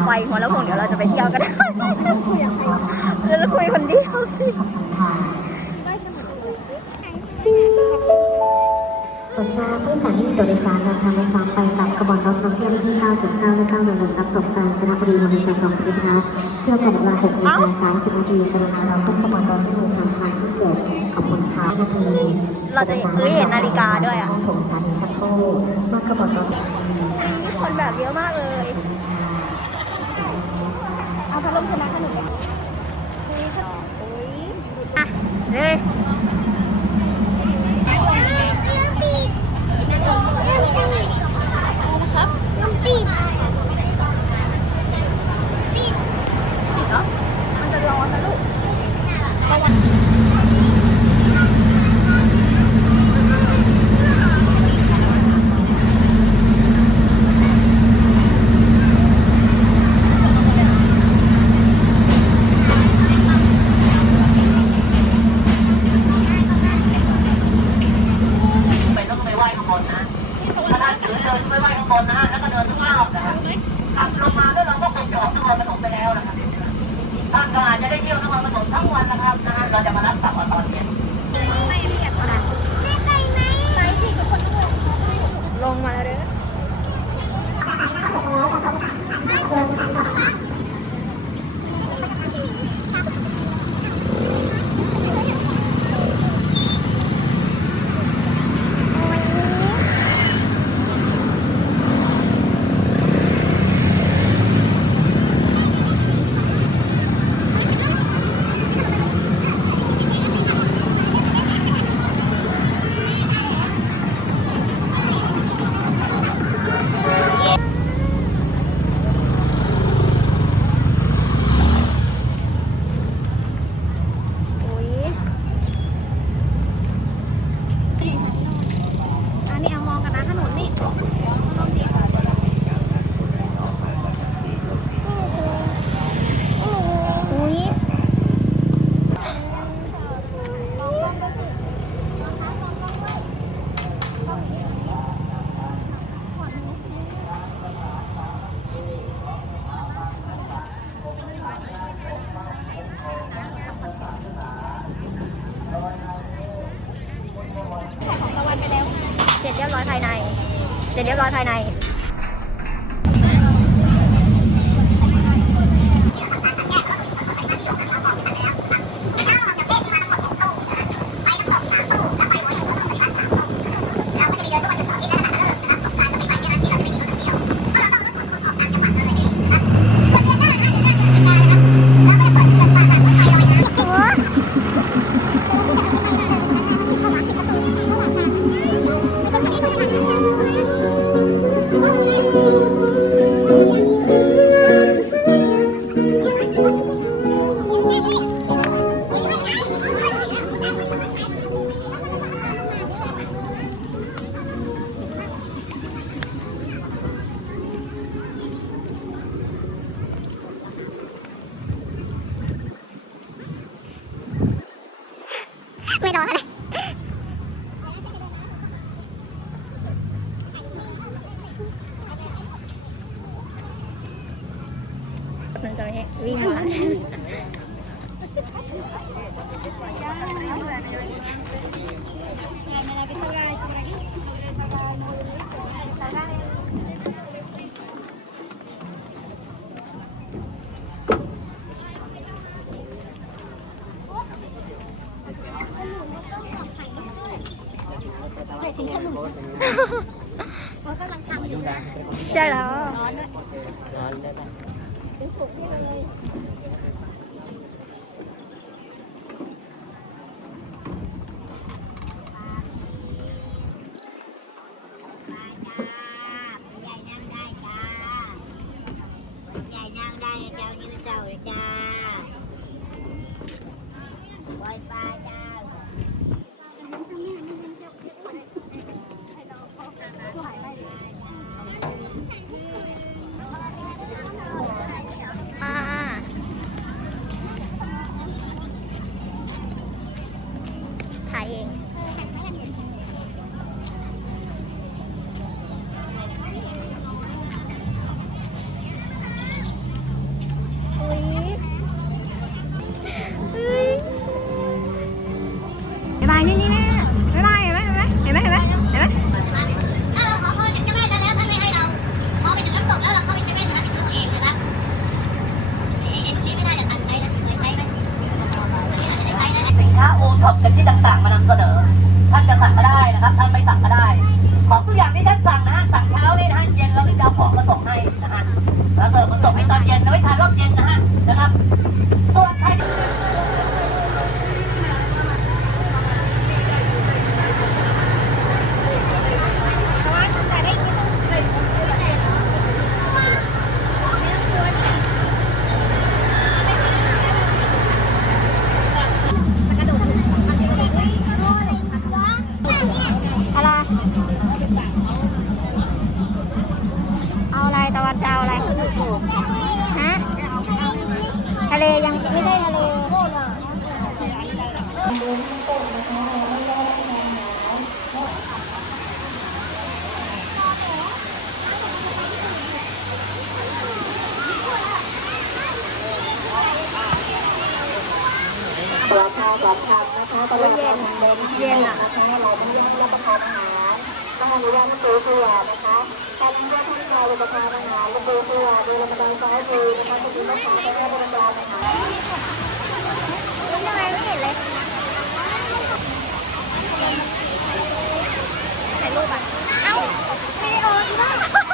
ถไฟหัวแล้วคงเดี๋ยวเราจะไปเที่ยวกันเราจะคุยคนเดียวสิโปรดทราบผู้โดยสารที่มีตัวโดยสารเดินทางโดยสารไปกับขบวนรถท่องเที่ยวที่909และ911รับตกกาญจนบุรีมอเตอร์ไซค์2 พฤษเที่ยวกันเวลา6:30 นาทีกรุณารอพบขบวนรถที่มีชานทางที่7ขอบคุณค่ะนาทีเราจะเห็นนาฬิกาด้วยอ่ะผมสถานีสักครู่เมื่อขบวนรถคนแบบเยอะมากเลยเอาพัดลมชนะขนมอ่ะเลยเราจะมารับกลับตอนเย็นลงมาแล้วเด้อเสร็จเรียบร้อยภายในเสร็จเรียบร้อยภายในไม่รอเลยมันจะไม่วิ่งมาใช่แล้วถ่ายเอง ส่งให้ตอนเย็นเอาไว้ทานรอบเย็นนะครับส่วนใคร อะไรเอาอะไรตะวันจะเอาอะไรฮะทะเลยังไม่ได้ทะเลตัวชา2 คำนะคะตลอดการเดินเย็นนะคะเราไม่ได้รับประทานอาหารต้องอนุญาตให้ซื้อเพื่อนะคะถ้าอนุญาตให้เรารับประทานอาหารและซื้อเพื่อดูแลมันได้ซ้ายมือนะคะจะมีลูกค้าได้รับบริการนะคะ ยังไงไม่เห็นเลยถ่ายรูปอ่ะเอ้าวิดีโอที่บ้าน